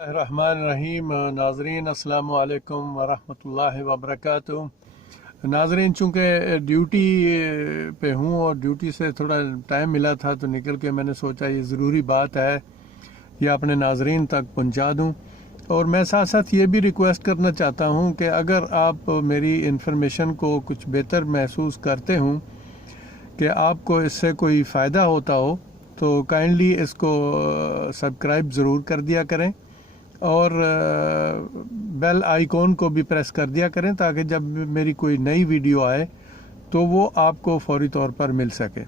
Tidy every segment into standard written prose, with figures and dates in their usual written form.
الرحمن الرحیم ناظرین السلام علیکم ورحمۃ اللہ وبرکاتہ۔ ناظرین، چونکہ ڈیوٹی پہ ہوں اور ڈیوٹی سے تھوڑا ٹائم ملا تھا تو نکل کے میں نے سوچا یہ ضروری بات ہے یہ اپنے ناظرین تک پہنچا دوں، اور میں ساتھ ساتھ یہ بھی ریکویسٹ کرنا چاہتا ہوں کہ اگر آپ میری انفارمیشن کو کچھ بہتر محسوس کرتے ہوں کہ آپ کو اس سے کوئی فائدہ ہوتا ہو تو کائنڈلی اس کو سبسکرائب ضرور کر دیا کریں اور بیل آئیکن کو بھی پریس کر دیا کریں تاکہ جب میری کوئی نئی ویڈیو آئے تو وہ آپ کو فوری طور پر مل سکے۔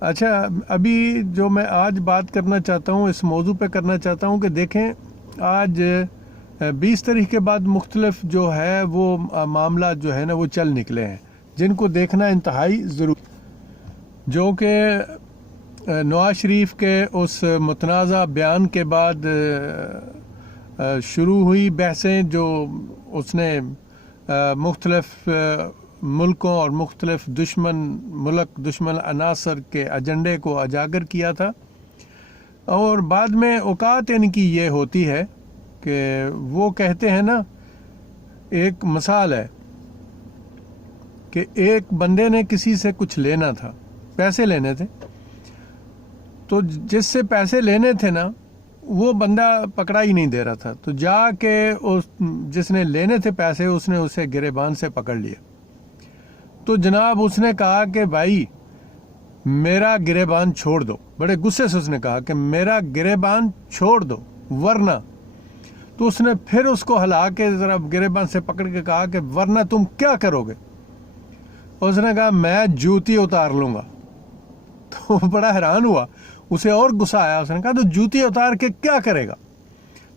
اچھا، ابھی جو میں آج بات کرنا چاہتا ہوں اس موضوع پہ کرنا چاہتا ہوں کہ دیکھیں، آج 20 تاریخ کے بعد مختلف جو ہے وہ معاملات جو ہے نا وہ چل نکلے ہیں جن کو دیکھنا انتہائی ضروری، جو کہ نواز شریف کے اس متنازع بیان کے بعد شروع ہوئی بحثیں جو اس نے مختلف ملکوں اور مختلف دشمن عناصر کے ایجنڈے کو اجاگر کیا تھا، اور بعد میں اوقات ان کی یہ ہوتی ہے کہ وہ کہتے ہیں نا، ایک مثال ہے کہ ایک بندے نے کسی سے کچھ لینا تھا، پیسے لینے تھے، تو جس سے پیسے لینے تھے نا وہ بندہ پکڑا ہی نہیں دے رہا تھا، تو جا کے جس نے لینے تھے پیسے اس نے اسے گریبان سے پکڑ لیا۔ تو جناب اس نے کہا کہ بھائی میرا گریبان چھوڑ دو، بڑے غصے سے اس نے کہا کہ میرا گریبان چھوڑ دو ورنہ، تو اس نے پھر اس کو ہلا کے ذرا گریبان سے پکڑ کے کہا کہ ورنہ تم کیا کرو گے؟ اس نے کہا میں جوتی اتار لوں گا۔ تو بڑا حیران ہوا، اسے اور غصہ آیا، اس نے کہا تو جوتی اتار کے کیا کرے گا؟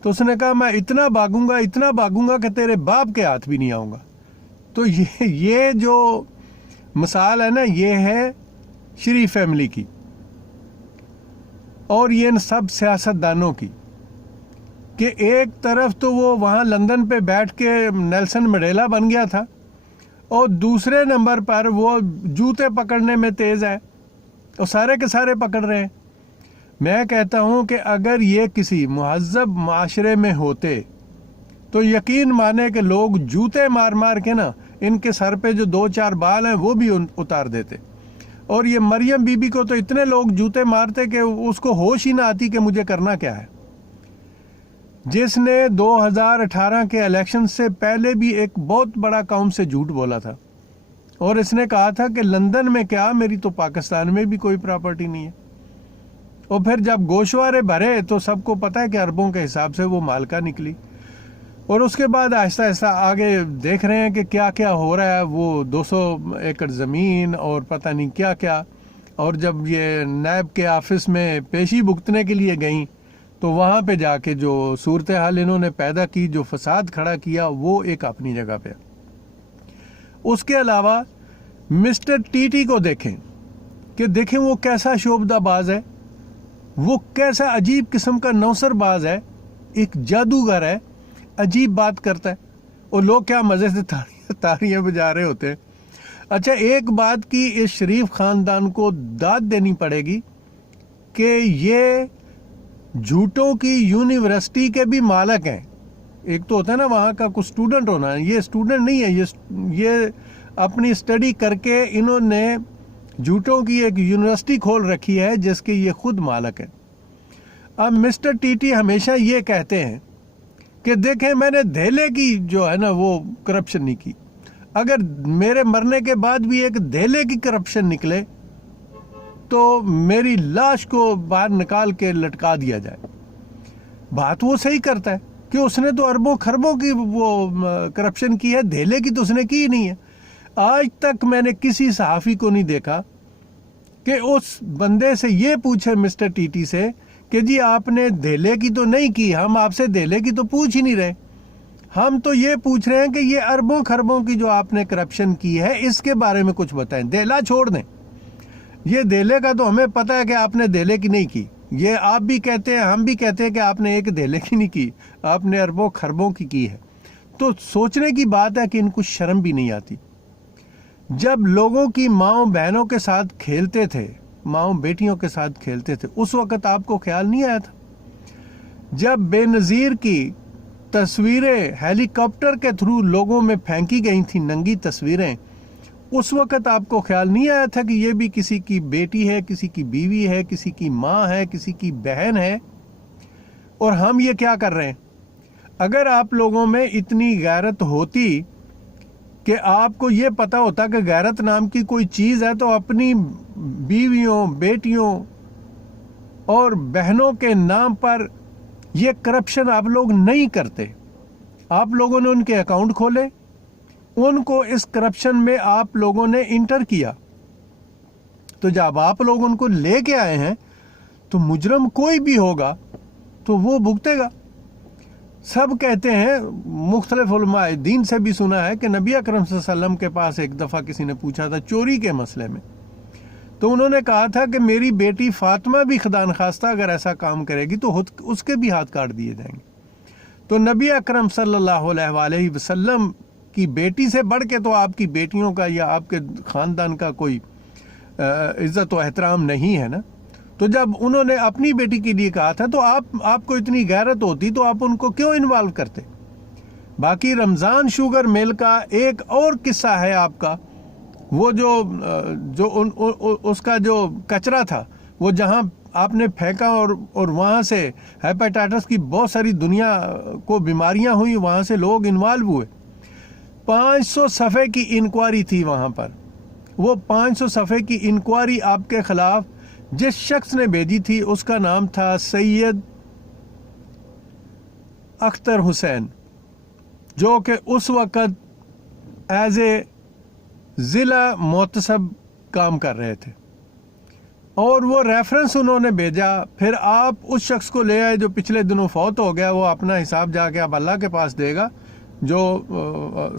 تو اس نے کہا میں اتنا بھاگوں گا کہ تیرے باپ کے ہاتھ بھی نہیں آؤں گا۔ تو یہ جو مثال ہے نا یہ ہے شریف فیملی کی اور یہ ان سب سیاست دانوں کی، کہ ایک طرف تو وہ وہاں لندن پہ بیٹھ کے نیلسن منڈیلا بن گیا تھا اور دوسرے نمبر پر وہ جوتے پکڑنے میں تیز ہے اور سارے کے سارے پکڑ رہے ہیں۔ میں کہتا ہوں کہ اگر یہ کسی مہذب معاشرے میں ہوتے تو یقین مانے کہ لوگ جوتے مار مار کے نا ان کے سر پہ جو 2-4 بال ہیں وہ بھی اتار دیتے، اور یہ مریم بی بی کو تو اتنے لوگ جوتے مارتے کہ اس کو ہوش ہی نہ آتی کہ مجھے کرنا کیا ہے، جس نے 2018 کے الیکشن سے پہلے بھی ایک بہت بڑا قوم سے جھوٹ بولا تھا، اور اس نے کہا تھا کہ لندن میں کیا، میری تو پاکستان میں بھی کوئی پراپرٹی نہیں ہے، اور پھر جب گوشوارے بھرے تو سب کو پتہ ہے کہ اربوں کے حساب سے وہ مالکہ نکلی، اور اس کے بعد آہستہ آہستہ آگے دیکھ رہے ہیں کہ کیا کیا ہو رہا ہے، وہ 200 ایکڑ زمین اور پتہ نہیں کیا کیا، اور جب یہ نیب کے آفس میں پیشی بھگتنے کے لیے گئیں تو وہاں پہ جا کے جو صورتحال انہوں نے پیدا کی، جو فساد کھڑا کیا، وہ ایک اپنی جگہ پہ۔ اس کے علاوہ مسٹر ٹی ٹی کو دیکھیں کہ دیکھیں وہ کیسا شعبدہ باز ہے، وہ کیسا عجیب قسم کا نوسر باز ہے، ایک جادوگر ہے، عجیب بات کرتا ہے، اور لوگ کیا مزے سے تالیاں بجا رہے ہوتے ہیں۔ اچھا، ایک بات کی اس شریف خاندان کو داد دینی پڑے گی کہ یہ جھوٹوں کی یونیورسٹی کے بھی مالک ہیں۔ ایک تو ہوتا ہے نا وہاں کا کوئی اسٹوڈنٹ ہونا، یہ اسٹوڈنٹ نہیں ہے، یہ اپنی اسٹڈی کر کے انہوں نے جھوٹوں کی ایک یونیورسٹی کھول رکھی ہے جس کے یہ خود مالک ہیں۔ اب مسٹر ٹی ٹی ہمیشہ یہ کہتے ہیں کہ دیکھیں میں نے دھیلے کی جو ہے نا وہ کرپشن نہیں کی، اگر میرے مرنے کے بعد بھی ایک دھیلے کی کرپشن نکلے تو میری لاش کو باہر نکال کے لٹکا دیا جائے۔ بات وہ صحیح کرتا ہے کہ اس نے تو اربوں خربوں کی وہ کرپشن کی ہے، دھیلے کی تو اس نے کی ہی نہیں ہے۔ آج تک میں نے کسی صحافی کو نہیں دیکھا کہ اس بندے سے یہ پوچھے، مسٹر ٹی ٹی سے، کہ جی آپ نے دھیلے کی تو نہیں کی، ہم آپ سے دھیلے کی تو پوچھ ہی نہیں رہے، ہم تو یہ پوچھ رہے ہیں کہ یہ اربوں خربوں کی جو آپ نے کرپشن کی ہے اس کے بارے میں کچھ بتائیں۔ دھیلا چھوڑ دیں، یہ دھیلے کا تو ہمیں پتہ ہے کہ آپ نے دھیلے کی نہیں کی، یہ آپ بھی کہتے ہیں ہم بھی کہتے ہیں کہ آپ نے ایک دھیلے کی نہیں کی، آپ نے اربوں خربوں کی ہے۔ تو سوچنے کی بات ہے کہ ان کو شرم بھی نہیں آتی۔ جب لوگوں کی ماؤں بہنوں کے ساتھ کھیلتے تھے، ماؤں بیٹیوں کے ساتھ کھیلتے تھے، اس وقت آپ کو خیال نہیں آیا تھا جب بے نظیر کی تصویریں ہیلی کاپٹر کے تھرو لوگوں میں پھینکی گئی تھیں، ننگی تصویریں، اس وقت آپ کو خیال نہیں آیا تھا کہ یہ بھی کسی کی بیٹی ہے، کسی کی بیوی ہے، کسی کی ماں ہے، کسی کی بہن ہے، اور ہم یہ کیا کر رہے ہیں؟ اگر آپ لوگوں میں اتنی غیرت ہوتی کہ آپ کو یہ پتا ہوتا کہ غیرت نام کی کوئی چیز ہے، تو اپنی بیویوں، بیٹیوں اور بہنوں کے نام پر یہ کرپشن آپ لوگ نہیں کرتے۔ آپ لوگوں نے ان کے اکاؤنٹ کھولے، ان کو اس کرپشن میں آپ لوگوں نے انٹر کیا، تو جب آپ لوگ ان کو لے کے آئے ہیں تو مجرم کوئی بھی ہوگا تو وہ بھگتے گا۔ سب کہتے ہیں، مختلف علماء دین سے بھی سنا ہے کہ نبی اکرم صلی اللہ علیہ وسلم کے پاس ایک دفعہ کسی نے پوچھا تھا چوری کے مسئلے میں، تو انہوں نے کہا تھا کہ میری بیٹی فاطمہ بھی خدا نخواستہ اگر ایسا کام کرے گی تو اس کے بھی ہاتھ کاٹ دیے جائیں گے۔ تو نبی اکرم صلی اللہ علیہ وآلہ وسلم کی بیٹی سے بڑھ کے تو آپ کی بیٹیوں کا یا آپ کے خاندان کا کوئی عزت و احترام نہیں ہے نا۔ تو جب انہوں نے اپنی بیٹی کے لیے کہا تھا تو آپ کو اتنی غیرت ہوتی تو آپ ان کو کیوں انوالو کرتے؟ باقی رمضان شوگر مل کا ایک اور قصہ ہے آپ کا، وہ جو اس کا جو کچرا تھا، وہ جہاں آپ نے پھینکا اور وہاں سے ہیپیٹائٹس کی بہت ساری دنیا کو بیماریاں ہوئی، وہاں سے لوگ انوالو ہوئے۔ 500 صفحے کی انکوائری تھی وہاں پر، وہ 500 صفحے کی انکوائری آپ کے خلاف جس شخص نے بھیجی تھی اس کا نام تھا سید اختر حسین، جو کہ اس وقت ایز اے ضلع محتسب کام کر رہے تھے، اور وہ ریفرنس انہوں نے بھیجا۔ پھر آپ اس شخص کو لے آئے جو پچھلے دنوں فوت ہو گیا، وہ اپنا حساب جا کے اب اللہ کے پاس دے گا، جو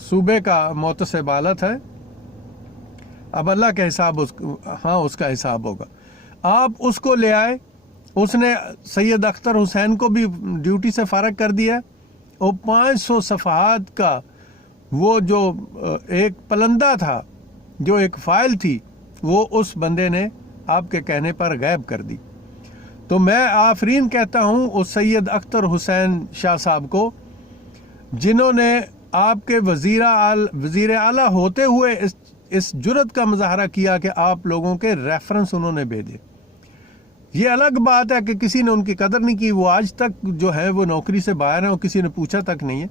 صوبے کا محتسب اعلیٰ ہے، اب اللہ کا حساب اس کا حساب ہوگا۔ آپ اس کو لے آئے، اس نے سید اختر حسین کو بھی ڈیوٹی سے فارغ کر دیا، اور 500 صفحات کا وہ جو ایک پلندہ تھا، جو ایک فائل تھی، وہ اس بندے نے آپ کے کہنے پر غائب کر دی۔ تو میں آفرین کہتا ہوں اس سید اختر حسین شاہ صاحب کو، جنہوں نے آپ کے وزیر اعلیٰ ہوتے ہوئے اس جرت کا مظاہرہ کیا کہ آپ لوگوں کے ریفرنس انہوں نے بھیجے۔ یہ الگ بات ہے کہ کسی نے ان کی قدر نہیں کی، وہ آج تک جو ہے وہ نوکری سے باہر ہیں اور کسی نے پوچھا تک نہیں ہے۔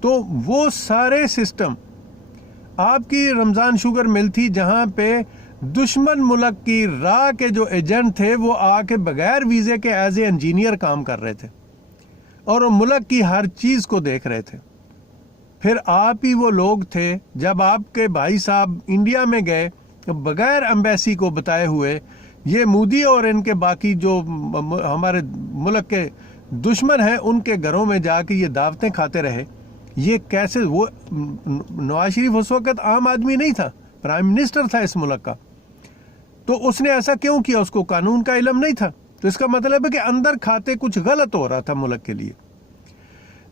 تو وہ سارے سسٹم آپ کی رمضان شوگر مل تھی، جہاں پہ دشمن ملک کی راہ کے جو ایجنٹ تھے وہ آ کے بغیر ویزے کے ایز اے انجینئر کام کر رہے تھے، اور وہ ملک کی ہر چیز کو دیکھ رہے تھے۔ پھر آپ ہی وہ لوگ تھے جب آپ کے بھائی صاحب انڈیا میں گئے بغیر ایمبیسی کو بتائے ہوئے، یہ مودی اور ان کے باقی جو ہمارے ملک کے دشمن ہیں ان کے گھروں میں جا کے یہ دعوتیں کھاتے رہے۔ یہ کیسے؟ وہ نواز شریف اس وقت عام آدمی نہیں تھا، پرائم منسٹر تھا اس ملک کا، تو اس نے ایسا کیوں کیا؟ اس کو قانون کا علم نہیں تھا، تو اس کا مطلب ہے کہ اندر کھاتے کچھ غلط ہو رہا تھا ملک کے لیے۔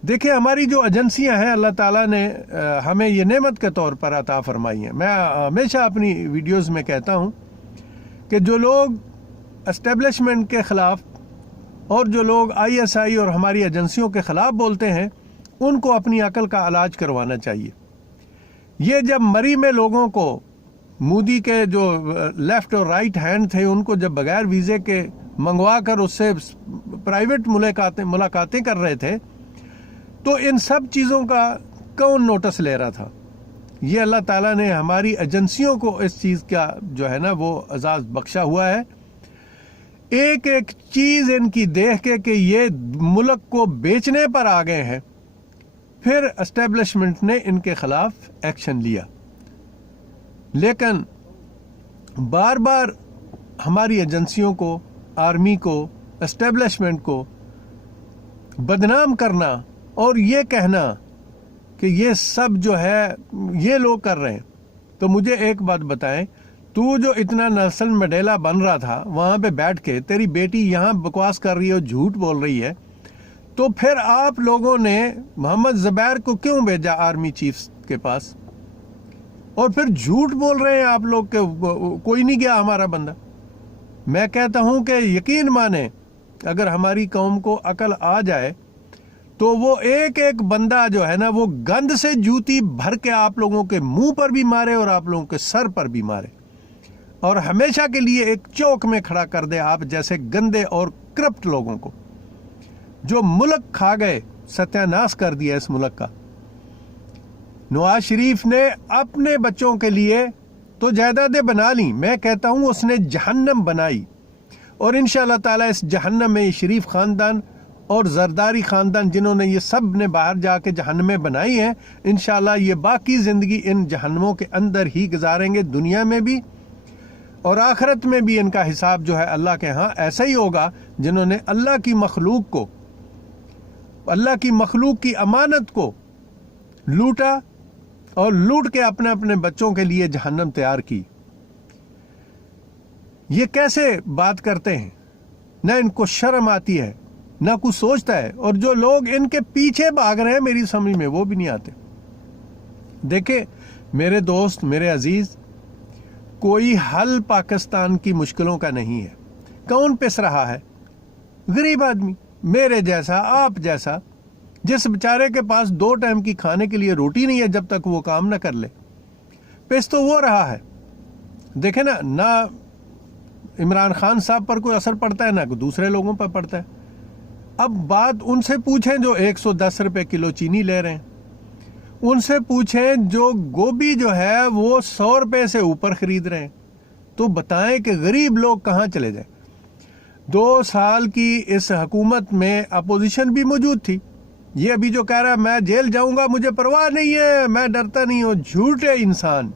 دیکھیں، ہماری جو ایجنسیاں ہیں اللہ تعالیٰ نے ہمیں یہ نعمت کے طور پر عطا فرمائی ہیں۔ میں ہمیشہ اپنی ویڈیوز میں کہتا ہوں کہ جو لوگ اسٹیبلشمنٹ کے خلاف اور جو لوگ ISI اور ہماری ایجنسیوں کے خلاف بولتے ہیں، ان کو اپنی عقل کا علاج کروانا چاہیے۔ یہ جب مری میں لوگوں کو مودی کے جو لیفٹ اور رائٹ ہینڈ تھے، ان کو جب بغیر ویزے کے منگوا کر اس سے پرائیویٹ ملاقاتیں کر رہے تھے، تو ان سب چیزوں کا کون نوٹس لے رہا تھا؟ یہ اللہ تعالیٰ نے ہماری ایجنسیوں کو اس چیز کا جو ہے نا وہ اعزاز بخشا ہوا ہے۔ ایک ایک چیز ان کی دیکھ کے کہ یہ ملک کو بیچنے پر آ گئے ہیں، پھر اسٹیبلشمنٹ نے ان کے خلاف ایکشن لیا۔ لیکن بار بار ہماری ایجنسیوں کو، آرمی کو، اسٹیبلشمنٹ کو بدنام کرنا اور یہ کہنا کہ یہ سب جو ہے یہ لوگ کر رہے ہیں، تو مجھے ایک بات بتائیں، تو جو اتنا نیلسن منڈیلا بن رہا تھا وہاں پہ بیٹھ کے، تیری بیٹی یہاں بکواس کر رہی ہے اور جھوٹ بول رہی ہے، تو پھر آپ لوگوں نے محمد زبیر کو کیوں بھیجا آرمی چیف کے پاس؟ اور پھر جھوٹ بول رہے ہیں آپ لوگ کہ کوئی نہیں گیا ہمارا بندہ۔ میں کہتا ہوں کہ یقین مانیں اگر ہماری قوم کو عقل آ جائے تو وہ ایک ایک بندہ جو ہے نا وہ گند سے جوتی بھر کے آپ لوگوں کے منہ پر بھی مارے اور آپ لوگوں کے سر پر بھی مارے اور ہمیشہ کے لیے ایک چوک میں کھڑا کر دے آپ جیسے گندے اور کرپٹ لوگوں کو جو ملک کھا گئے، ستیہ ناش کر دیا اس ملک کا۔ نواز شریف نے اپنے بچوں کے لیے تو جائیدادیں بنا لی، میں کہتا ہوں اس نے جہنم بنائی، اور انشاءاللہ تعالیٰ اس جہنم میں شریف خاندان اور زرداری خاندان جنہوں نے یہ سب نے باہر جا کے جہنمیں بنائی ہیں، انشاءاللہ یہ باقی زندگی ان جہنموں کے اندر ہی گزاریں گے، دنیا میں بھی اور آخرت میں بھی ان کا حساب جو ہے اللہ کے ہاں ایسا ہی ہوگا جنہوں نے اللہ کی مخلوق کی امانت کو لوٹا اور لوٹ کے اپنے اپنے بچوں کے لیے جہنم تیار کی۔ یہ کیسے بات کرتے ہیں؟ نہ ان کو شرم آتی ہے، نہ کچھ سوچتا ہے، اور جو لوگ ان کے پیچھے بھاگ رہے ہیں میری سمجھ میں وہ بھی نہیں آتے۔ دیکھیں میرے دوست، میرے عزیز، کوئی حل پاکستان کی مشکلوں کا نہیں ہے۔ کون پس رہا ہے؟ غریب آدمی، میرے جیسا، آپ جیسا، جس بیچارے کے پاس 2 ٹائم کی کھانے کے لیے روٹی نہیں ہے جب تک وہ کام نہ کر لے، پس تو وہ رہا ہے۔ دیکھیں نہ عمران خان صاحب پر کوئی اثر پڑتا ہے، نہ دوسرے لوگوں پر پڑتا ہے۔ اب بات ان سے پوچھیں جو 110 روپے کلو چینی لے رہے ہیں، ان سے پوچھیں جو گوبھی جو ہے وہ 100 روپے سے اوپر خرید رہے ہیں، تو بتائیں کہ غریب لوگ کہاں چلے جائیں۔ 2 سال کی اس حکومت میں اپوزیشن بھی موجود تھی، یہ ابھی جو کہہ رہا ہے میں جیل جاؤں گا، مجھے پرواہ نہیں ہے، میں ڈرتا نہیں ہوں، جھوٹے انسان،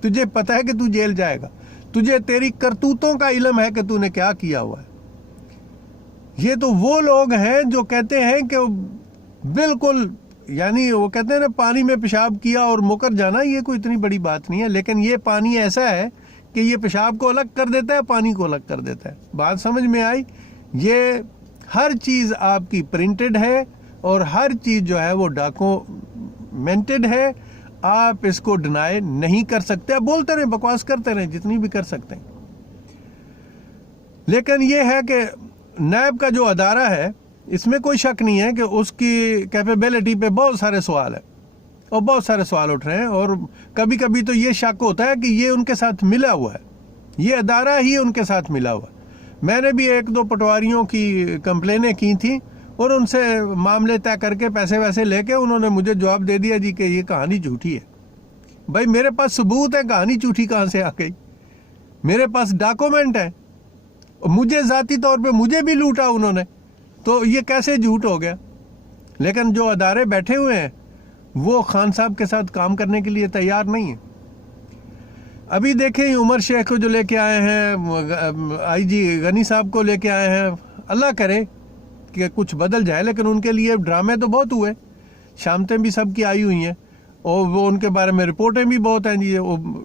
تجھے پتہ ہے کہ تو جیل جائے گا، تجھے تیری کرتوتوں کا علم ہے کہ تو نے کیا کیا ہوا ہے۔ یہ تو وہ لوگ ہیں جو کہتے ہیں کہ بالکل، یعنی وہ کہتے ہیں نا پانی میں پیشاب کیا اور مکر جانا، یہ کوئی اتنی بڑی بات نہیں ہے، لیکن یہ پانی ایسا ہے کہ یہ پیشاب کو الگ کر دیتا ہے، پانی کو الگ کر دیتا ہے۔ بات سمجھ میں آئی؟ یہ ہر چیز آپ کی پرنٹڈ ہے اور ہر چیز جو ہے وہ ڈاکومنٹڈ ہے، آپ اس کو ڈینائی نہیں کر سکتے، آپ بولتے رہیں، بکواس کرتے رہیں جتنی بھی کر سکتے ہیں۔ لیکن یہ ہے کہ نیب کا جو ادارہ ہے اس میں کوئی شک نہیں ہے کہ اس کی کیپیبلٹی پہ بہت سارے سوال ہیں اور بہت سارے سوال اٹھ رہے ہیں، اور کبھی کبھی تو یہ شک ہوتا ہے کہ یہ ان کے ساتھ ملا ہوا ہے، یہ ادارہ ہی ان کے ساتھ ملا ہوا ہے۔ میں نے بھی 1-2 پٹواریوں کی کمپلینیں کی تھیں اور ان سے معاملے طے کر کے پیسے ویسے لے کے انہوں نے مجھے جواب دے دیا جی کہ یہ کہانی جھوٹی ہے۔ بھائی میرے پاس ثبوت ہے، کہانی جھوٹی کہاں سے آ گئی؟ میرے پاس ڈاکومنٹ ہے، مجھے ذاتی طور پہ مجھے بھی لوٹا انہوں نے، تو یہ کیسے جھوٹ ہو گیا؟ لیکن جو ادارے بیٹھے ہوئے ہیں وہ خان صاحب کے ساتھ کام کرنے کے لیے تیار نہیں ہیں۔ ابھی دیکھیں عمر شیخ کو جو لے کے آئے ہیں، آئی جی غنی صاحب کو لے کے آئے ہیں، اللہ کرے کہ کچھ بدل جائے، لیکن ان کے لیے ڈرامے تو بہت ہوئے، شامتیں بھی سب کی آئی ہوئی ہیں اور وہ ان کے بارے میں رپورٹیں بھی بہت ہیں جی،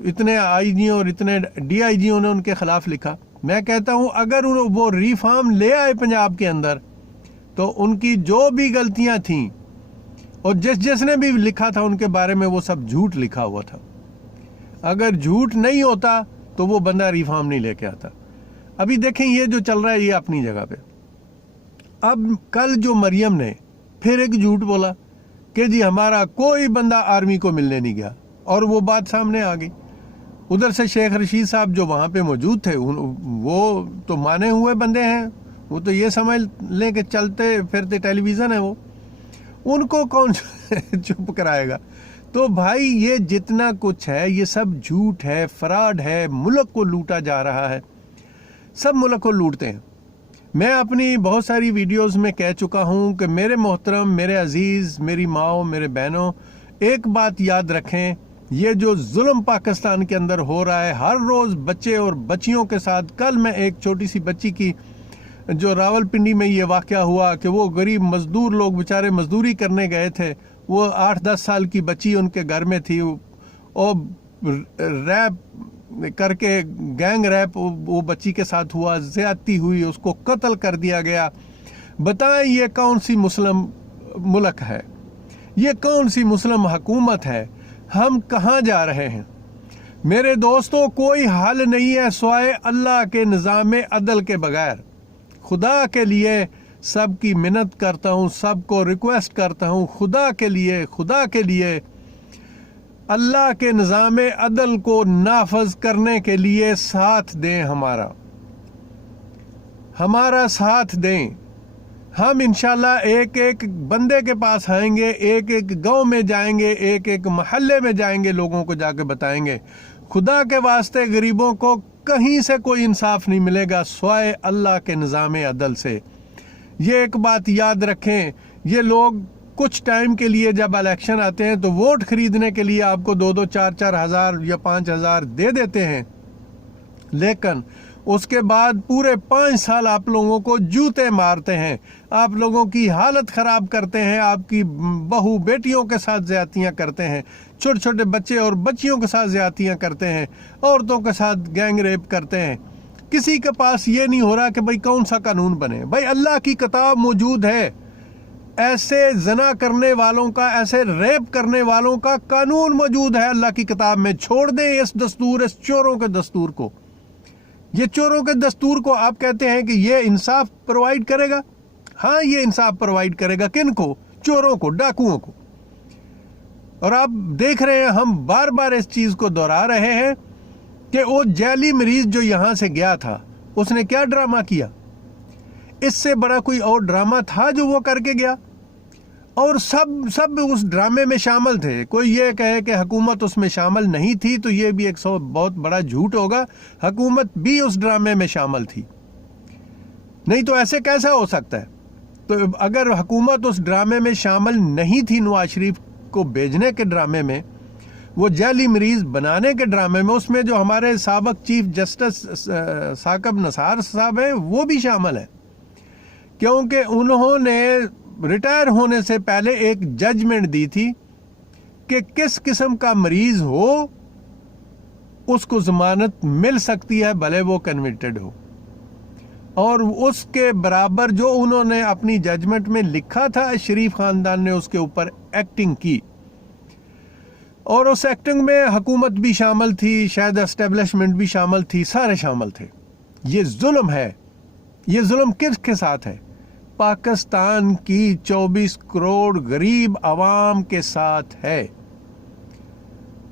اتنے آئی جیوں اور اتنے ڈی آئی جیوں نے ان کے خلاف لکھا۔ میں کہتا ہوں اگر وہ ریفارم لے آئے پنجاب کے اندر تو ان کی جو بھی غلطیاں تھیں اور جس نے بھی لکھا تھا ان کے بارے میں وہ سب جھوٹ لکھا ہوا تھا۔ اگر جھوٹ نہیں ہوتا تو وہ بندہ ریفارم نہیں لے کے آتا۔ ابھی دیکھیں یہ جو چل رہا ہے یہ اپنی جگہ پہ۔ اب کل جو مریم نے پھر ایک جھوٹ بولا کہ جی ہمارا کوئی بندہ آرمی کو ملنے نہیں گیا، اور وہ بات سامنے آ گئی۔ ادھر سے شیخ رشید صاحب جو وہاں پہ موجود تھے وہ تو مانے ہوئے بندے ہیں، وہ تو یہ سمجھ لیں کہ چلتے پھرتے ٹیلی ویژن ہے، وہ ان کو کون چپ کرائے گا؟ تو بھائی یہ جتنا کچھ ہے یہ سب جھوٹ ہے، فراڈ ہے، ملک کو لوٹا جا رہا ہے، سب ملک کو لوٹتے ہیں۔ میں اپنی بہت ساری ویڈیوز میں کہہ چکا ہوں کہ میرے محترم، میرے عزیز، میری ماؤں، میرے بہنوں، ایک بات یاد رکھیں، یہ جو ظلم پاکستان کے اندر ہو رہا ہے ہر روز بچے اور بچیوں کے ساتھ، کل میں ایک چھوٹی سی بچی کی جو راول پنڈی میں یہ واقعہ ہوا کہ وہ غریب مزدور لوگ بیچارے مزدوری کرنے گئے تھے، وہ 8-10 سال کی بچی ان کے گھر میں تھی، اور ریپ کر کے گینگ ریپ وہ بچی کے ساتھ ہوا، زیادتی ہوئی، اس کو قتل کر دیا گیا۔ بتائیں یہ کون سی مسلم ملک ہے؟ یہ کون سی مسلم حکومت ہے؟ ہم کہاں جا رہے ہیں؟ میرے دوستوں کوئی حل نہیں ہے سوائے اللہ کے نظام عدل کے بغیر۔ خدا کے لیے سب کی منت کرتا ہوں، سب کو ریکویسٹ کرتا ہوں، خدا کے لیے اللہ کے نظام عدل کو نافذ کرنے کے لیے ساتھ دیں، ہمارا ساتھ دیں۔ ہم انشاءاللہ ایک ایک بندے کے پاس آئیں گے، ایک ایک گاؤں میں جائیں گے، ایک ایک محلے میں جائیں گے، لوگوں کو جا کے بتائیں گے خدا کے واسطے غریبوں کو کہیں سے کوئی انصاف نہیں ملے گا سوائے اللہ کے نظام عدل سے۔ یہ ایک بات یاد رکھیں، یہ لوگ کچھ ٹائم کے لیے جب الیکشن آتے ہیں تو ووٹ خریدنے کے لیے آپ کو 2-2 4-4 ہزار یا 5,000 دے دیتے ہیں، لیکن اس کے بعد پورے 5 سال آپ لوگوں کو جوتے مارتے ہیں، آپ لوگوں کی حالت خراب کرتے ہیں، آپ کی بہو بیٹیوں کے ساتھ زیادتیاں کرتے ہیں، چھوٹے چھوٹے بچے اور بچیوں کے ساتھ زیادتیاں کرتے ہیں، عورتوں کے ساتھ گینگ ریپ کرتے ہیں۔ کسی کے پاس یہ نہیں ہو رہا کہ بھئی کون سا قانون بنے۔ بھئی اللہ کی کتاب موجود ہے، ایسے زنا کرنے والوں کا، ایسے ریپ کرنے والوں کا قانون موجود ہے اللہ کی کتاب میں۔ چھوڑ دیں اس چوروں کے دستور کو۔ یہ چوروں کے دستور کو آپ کہتے ہیں کہ یہ انصاف پرووائڈ کرے گا؟ ہاں، یہ انصاف پرووائڈ کرے گا۔ کن کو؟ چوروں کو، ڈاکوؤں کو۔ اور آپ دیکھ رہے ہیں، ہم بار بار اس چیز کو دہرا رہے ہیں کہ وہ جعلی مریض جو یہاں سے گیا تھا، اس نے کیا ڈرامہ کیا؟ اس سے بڑا کوئی اور ڈرامہ تھا جو وہ کر کے گیا؟ اور سب اس ڈرامے میں شامل تھے۔ کوئی یہ کہے کہ حکومت اس میں شامل نہیں تھی تو یہ بھی ایک بہت بڑا جھوٹ ہوگا۔ حکومت بھی اس ڈرامے میں شامل تھی، نہیں تو ایسے کیسا ہو سکتا ہے؟ تو اگر حکومت اس ڈرامے میں شامل نہیں تھی، نواز شریف کو بھیجنے کے ڈرامے میں، وہ جعلی مریض بنانے کے ڈرامے میں، اس میں جو ہمارے سابق چیف جسٹس ثاقب نثار صاحب ہیں وہ بھی شامل ہیں، کیونکہ انہوں نے ریٹائر ہونے سے پہلے ایک ججمنٹ دی تھی کہ کس قسم کا مریض ہو اس کو ضمانت مل سکتی ہے، بھلے وہ کنوکٹڈ ہو۔ اور اس کے برابر جو انہوں نے اپنی ججمنٹ میں لکھا تھا، شریف خاندان نے اس کے اوپر ایکٹنگ کی، اور اس ایکٹنگ میں حکومت بھی شامل تھی، شاید اسٹیبلشمنٹ بھی شامل تھی، سارے شامل تھے۔ یہ ظلم ہے۔ یہ ظلم کس کے ساتھ ہے؟ پاکستان کی 24 کروڑ غریب عوام کے ساتھ ہے۔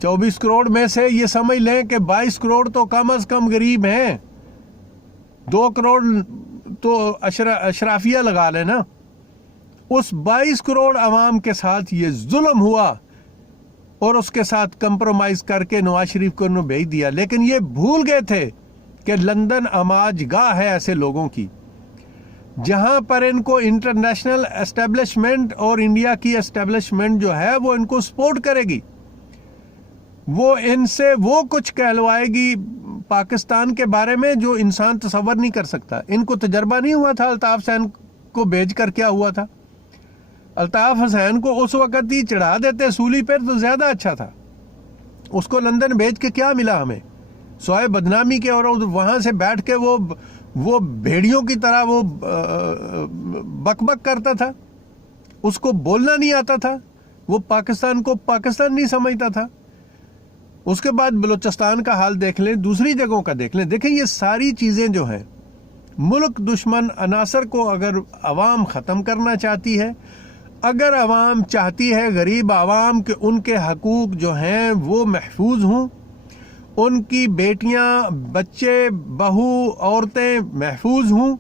24 کروڑ میں سے یہ سمجھ لیں کہ 22 کروڑ تو کم از کم غریب ہیں، 2 کروڑ تو اشرافیہ لگا لیں نا۔ اس 22 کروڑ عوام کے ساتھ یہ ظلم ہوا اور اس کے ساتھ کمپرومائز کر کے نواز شریف کو انہوں نے بھیج دیا۔ لیکن یہ بھول گئے تھے کہ لندن آماج گاہ ہے ایسے لوگوں کی، جہاں پر ان کو انٹرنیشنل اسٹیبلشمنٹ اور انڈیا کی اسٹیبلشمنٹ جو ہے وہ ان کو سپورٹ کرے گی، وہ ان سے وہ کچھ کہلوائے گی پاکستان کے بارے میں جو انسان تصور نہیں کر سکتا۔ ان کو تجربہ نہیں ہوا تھا الطاف حسین کو بھیج کر کیا ہوا تھا؟ الطاف حسین کو اس وقت ہی چڑھا دیتے سولی پر تو زیادہ اچھا تھا۔ اس کو لندن بھیج کے کیا ملا ہمیں سوائے بدنامی کے؟ اور وہاں سے بیٹھ کے وہ بھیڑیوں کی طرح وہ بک بک کرتا تھا، اس کو بولنا نہیں آتا تھا، وہ پاکستان کو پاکستان نہیں سمجھتا تھا۔ اس کے بعد بلوچستان کا حال دیکھ لیں، دوسری جگہوں کا دیکھ لیں۔ دیکھیں یہ ساری چیزیں جو ہیں، ملک دشمن عناصر کو اگر عوام ختم کرنا چاہتی ہے، اگر عوام چاہتی ہے غریب عوام کہ ان کے حقوق جو ہیں وہ محفوظ ہوں، ان کی بیٹیاں، بچے، بہو، عورتیں محفوظ ہوں،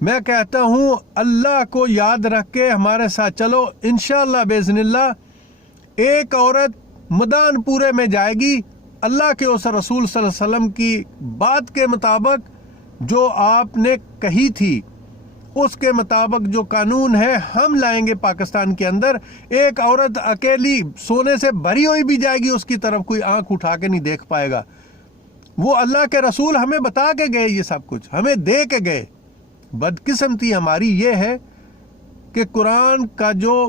میں کہتا ہوں اللہ کو یاد رکھ کے ہمارے ساتھ چلو، انشاءاللہ باذن اللہ ایک عورت میدان پورے میں جائے گی، اللہ کے اس رسول صلی اللہ علیہ وسلم کی بات کے مطابق جو آپ نے کہی تھی، اس کے مطابق جو قانون ہے ہم لائیں گے پاکستان کے اندر۔ ایک عورت اکیلی سونے سے بھری ہوئی بھی جائے گی، اس کی طرف کوئی آنکھ اٹھا کے نہیں دیکھ پائے گا۔ وہ اللہ کے رسول ہمیں بتا کے گئے، یہ سب کچھ ہمیں دے کے گئے۔ بدقسمتی ہماری یہ ہے کہ قرآن کا جو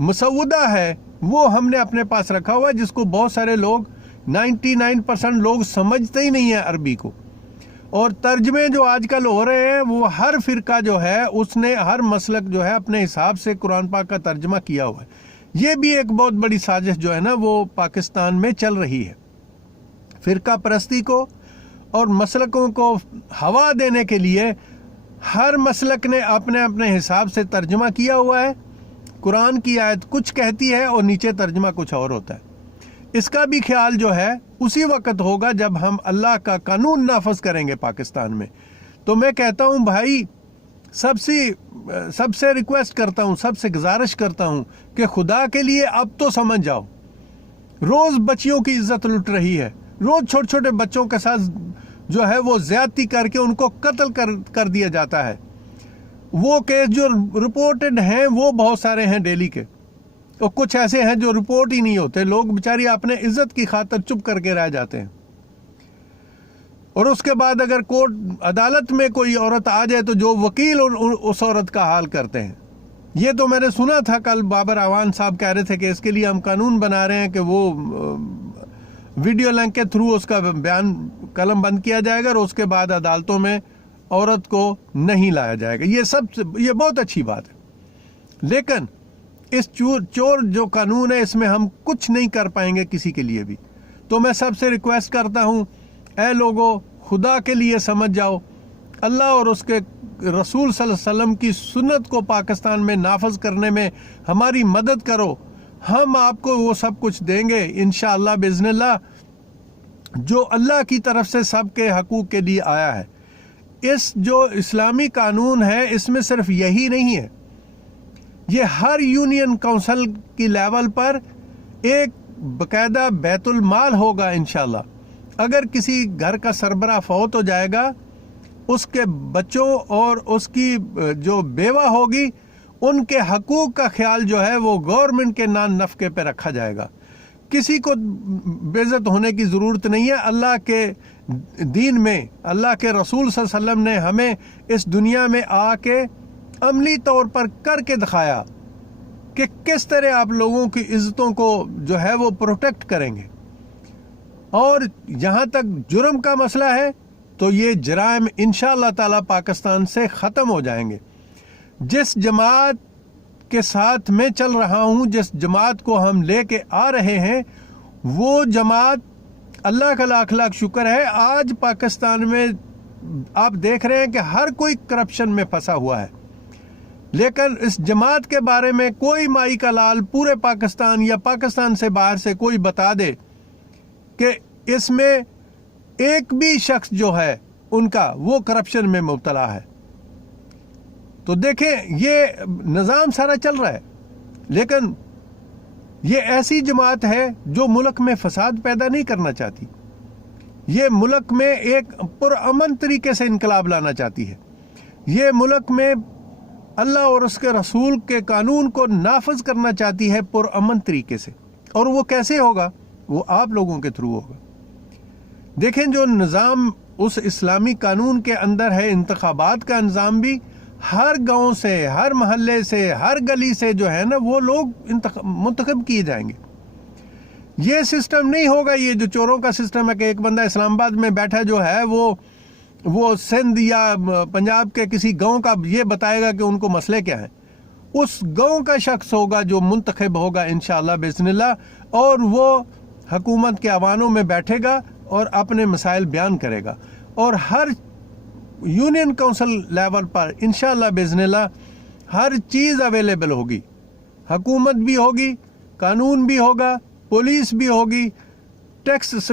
مسودہ ہے وہ ہم نے اپنے پاس رکھا ہوا ہے، جس کو بہت سارے لوگ 99% لوگ سمجھتے ہی نہیں ہیں عربی کو، اور ترجمے جو آج کل ہو رہے ہیں وہ ہر فرقہ جو ہے اس نے، ہر مسلک جو ہے اپنے حساب سے قرآن پاک کا ترجمہ کیا ہوا ہے۔ یہ بھی ایک بہت بڑی سازش جو ہے نا وہ پاکستان میں چل رہی ہے، فرقہ پرستی کو اور مسلکوں کو ہوا دینے کے لیے ہر مسلک نے اپنے اپنے حساب سے ترجمہ کیا ہوا ہے. قرآن کی آیت کچھ کہتی ہے اور نیچے ترجمہ کچھ اور ہوتا ہے. اس کا بھی خیال جو ہے اسی وقت ہوگا جب ہم اللہ کا قانون نافذ کریں گے پاکستان میں. تو میں کہتا ہوں بھائی، سب سے ریکویسٹ کرتا ہوں، سب سے گزارش کرتا ہوں کہ خدا کے لیے اب تو سمجھ جاؤ. روز بچیوں کی عزت لٹ رہی ہے، روز چھوٹے چھوٹے بچوں کے ساتھ جو ہے وہ زیادتی کر کے ان کو قتل کر دیا جاتا ہے. وہ کیس جو رپورٹڈ ہیں وہ بہت سارے ہیں ڈیلی کے، اور کچھ ایسے ہیں جو رپورٹ ہی نہیں ہوتے. لوگ بیچاری اپنے عزت کی خاطر چپ کر کے رہ جاتے ہیں، اور اس کے بعد اگر کورٹ عدالت میں کوئی عورت آ جائے تو جو وکیل اس عورت کا حال کرتے ہیں. یہ تو میں نے سنا تھا کل بابر اعوان صاحب کہہ رہے تھے کہ اس کے لیے ہم قانون بنا رہے ہیں کہ وہ ویڈیو لنک کے تھرو اس کا بیان قلم بند کیا جائے گا اور اس کے بعد عدالتوں میں عورت کو نہیں لایا جائے گا. یہ بہت اچھی بات ہے، لیکن اس چور جو قانون ہے اس میں ہم کچھ نہیں کر پائیں گے کسی کے لیے بھی. تو میں سب سے ریکویسٹ کرتا ہوں، اے لوگو خدا کے لیے سمجھ جاؤ، اللہ اور اس کے رسول صلی اللہ علیہ وسلم کی سنت کو پاکستان میں نافذ کرنے میں ہماری مدد کرو. ہم آپ کو وہ سب کچھ دیں گے انشاءاللہ باذن اللہ جو اللہ کی طرف سے سب کے حقوق کے لیے آیا ہے. اس جو اسلامی قانون ہے اس میں صرف یہی نہیں ہے، یہ ہر یونین کونسل کی لیول پر ایک باقاعدہ بیت المال ہوگا انشاءاللہ. اگر کسی گھر کا سربراہ فوت ہو جائے گا، اس کے بچوں اور اس کی جو بیوہ ہوگی ان کے حقوق کا خیال جو ہے وہ گورنمنٹ کے نان نفقے پہ رکھا جائے گا. کسی کو بے عزت ہونے کی ضرورت نہیں ہے. اللہ کے دین میں اللہ کے رسول صلی اللہ علیہ وسلم نے ہمیں اس دنیا میں آ کے عملی طور پر کر کے دکھایا کہ کس طرح آپ لوگوں کی عزتوں کو جو ہے وہ پروٹیکٹ کریں گے. اور جہاں تک جرم کا مسئلہ ہے تو یہ جرائم انشاءاللہ تعالی پاکستان سے ختم ہو جائیں گے. جس جماعت کے ساتھ میں چل رہا ہوں، جس جماعت کو ہم لے کے آ رہے ہیں، وہ جماعت اللہ کا لاکھ لاکھ شکر ہے آج پاکستان میں آپ دیکھ رہے ہیں کہ ہر کوئی کرپشن میں پھنسا ہوا ہے. لیکن اس جماعت کے بارے میں کوئی مائی کا لال پورے پاکستان یا پاکستان سے باہر سے کوئی بتا دے کہ اس میں ایک بھی شخص جو ہے ان کا وہ کرپشن میں مبتلا ہے. تو دیکھیں یہ نظام سارا چل رہا ہے، لیکن یہ ایسی جماعت ہے جو ملک میں فساد پیدا نہیں کرنا چاہتی. یہ ملک میں ایک پرامن طریقے سے انقلاب لانا چاہتی ہے. یہ ملک میں اللہ اور اس کے رسول کے قانون کو نافذ کرنا چاہتی ہے پرامن طریقے سے. اور وہ کیسے ہوگا؟ وہ آپ لوگوں کے تھرو ہوگا. دیکھیں جو نظام اس اسلامی قانون کے اندر ہے، انتخابات کا نظام بھی ہر گاؤں سے، ہر محلے سے، ہر گلی سے جو ہے نا وہ لوگ منتخب کیے جائیں گے. یہ سسٹم نہیں ہوگا یہ جو چوروں کا سسٹم ہے کہ ایک بندہ اسلام آباد میں بیٹھا جو ہے وہ سندھ یا پنجاب کے کسی گاؤں کا یہ بتائے گا کہ ان کو مسئلے کیا ہیں. اس گاؤں کا شخص ہوگا جو منتخب ہوگا انشاءاللہ باذن اللہ، اور وہ حکومت کے ایوانوں میں بیٹھے گا اور اپنے مسائل بیان کرے گا. اور ہر یونین کونسل لیول پر انشاءاللہ باذن اللہ ہر چیز اویلیبل ہوگی. حکومت بھی ہوگی، قانون بھی ہوگا، پولیس بھی ہوگی، ٹیکس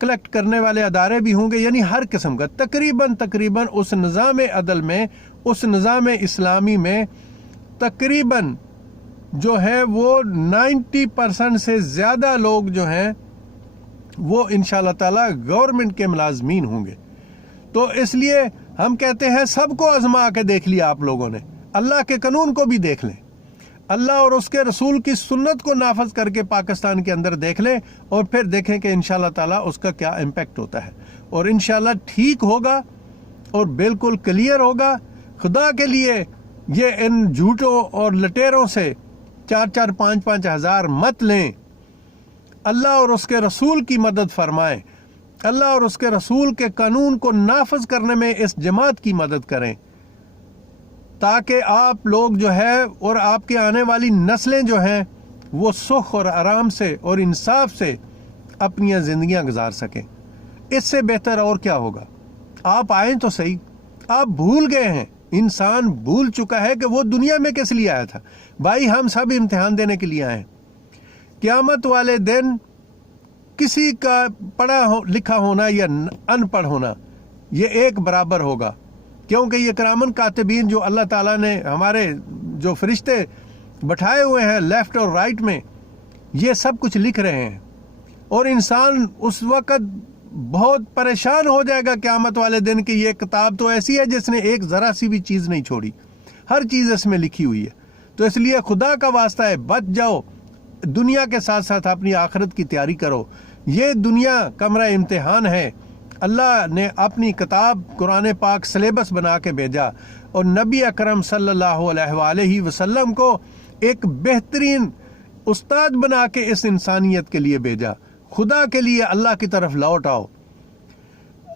کلیکٹ کرنے والے ادارے بھی ہوں گے. یعنی ہر قسم کا تقریباً اس نظام عدل میں، اس نظام اسلامی میں تقریباً جو ہے وہ 90% سے زیادہ لوگ جو ہیں وہ انشاءاللہ تعالی گورنمنٹ کے ملازمین ہوں گے. تو اس لیے ہم کہتے ہیں سب کو آزما کے دیکھ لیا آپ لوگوں نے، اللہ کے قانون کو بھی دیکھ لیں، اللہ اور اس کے رسول کی سنت کو نافذ کر کے پاکستان کے اندر دیکھ لیں، اور پھر دیکھیں کہ انشاءاللہ تعالی اس کا کیا امپیکٹ ہوتا ہے. اور انشاءاللہ ٹھیک ہوگا اور بالکل کلیئر ہوگا. خدا کے لیے یہ ان جھوٹوں اور لٹیروں سے 4-4 5-5 ہزار مت لیں. اللہ اور اس کے رسول کی مدد فرمائیں. اللہ اور اس کے رسول کے قانون کو نافذ کرنے میں اس جماعت کی مدد کریں، تاکہ آپ لوگ جو ہے اور آپ کے آنے والی نسلیں جو ہیں وہ سکھ اور آرام سے اور انصاف سے اپنی زندگیاں گزار سکیں. اس سے بہتر اور کیا ہوگا؟ آپ آئیں تو صحیح. آپ بھول گئے ہیں انسان بھول چکا ہے کہ وہ دنیا میں کس لیے آیا تھا. بھائی ہم سب امتحان دینے کے لیے آئے ہیں. قیامت والے دن کسی کا پڑھا لکھا ہونا یا ان پڑھ ہونا یہ ایک برابر ہوگا، کیونکہ یہ کرامن کاتبین جو اللہ تعالیٰ نے ہمارے جو فرشتے بٹھائے ہوئے ہیں لیفٹ اور رائٹ میں، یہ سب کچھ لکھ رہے ہیں. اور انسان اس وقت بہت پریشان ہو جائے گا قیامت والے دن کہ یہ کتاب تو ایسی ہے جس نے ایک ذرا سی بھی چیز نہیں چھوڑی، ہر چیز اس میں لکھی ہوئی ہے. تو اس لیے خدا کا واسطہ ہے بچ جاؤ، دنیا کے ساتھ ساتھ اپنی آخرت کی تیاری کرو. یہ دنیا کمرہ امتحان ہے. اللہ نے اپنی کتاب قرآن پاک سلیبس بنا کے بھیجا اور نبی اکرم صلی اللہ علیہ وآلہ وسلم کو ایک بہترین استاد بنا کے اس انسانیت کے لیے بھیجا. خدا کے لیے اللہ کی طرف لوٹ آؤ،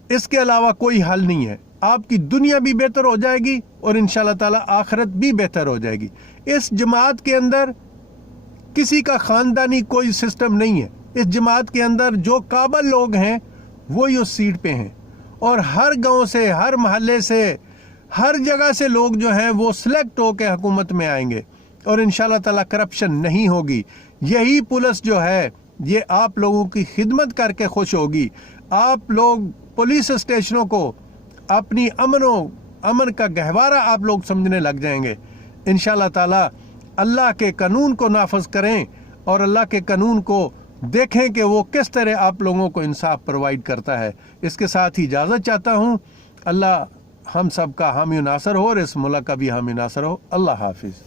اس کے علاوہ کوئی حل نہیں ہے. آپ کی دنیا بھی بہتر ہو جائے گی اور انشاءاللہ تعالی آخرت بھی بہتر ہو جائے گی. اس جماعت کے اندر کسی کا خاندانی کوئی سسٹم نہیں ہے. اس جماعت کے اندر جو قابل لوگ ہیں وہی اس سیٹ پہ ہیں، اور ہر گاؤں سے، ہر محلے سے، ہر جگہ سے لوگ جو ہیں وہ سلیکٹ ہو کے حکومت میں آئیں گے، اور انشاءاللہ تعالی کرپشن نہیں ہوگی. یہی پولیس جو ہے یہ آپ لوگوں کی خدمت کر کے خوش ہوگی. آپ لوگ پولیس اسٹیشنوں کو اپنی امن کا گہوارہ آپ لوگ سمجھنے لگ جائیں گے. انشاءاللہ تعالی اللہ کے قانون کو نافذ کریں اور اللہ کے قانون کو دیکھیں کہ وہ کس طرح آپ لوگوں کو انصاف پرووائڈ کرتا ہے. اس کے ساتھ ہی اجازت چاہتا ہوں. اللہ ہم سب کا حامی و ناصر ہو اور اس ملک کا بھی حامی و ناصر ہو. اللہ حافظ.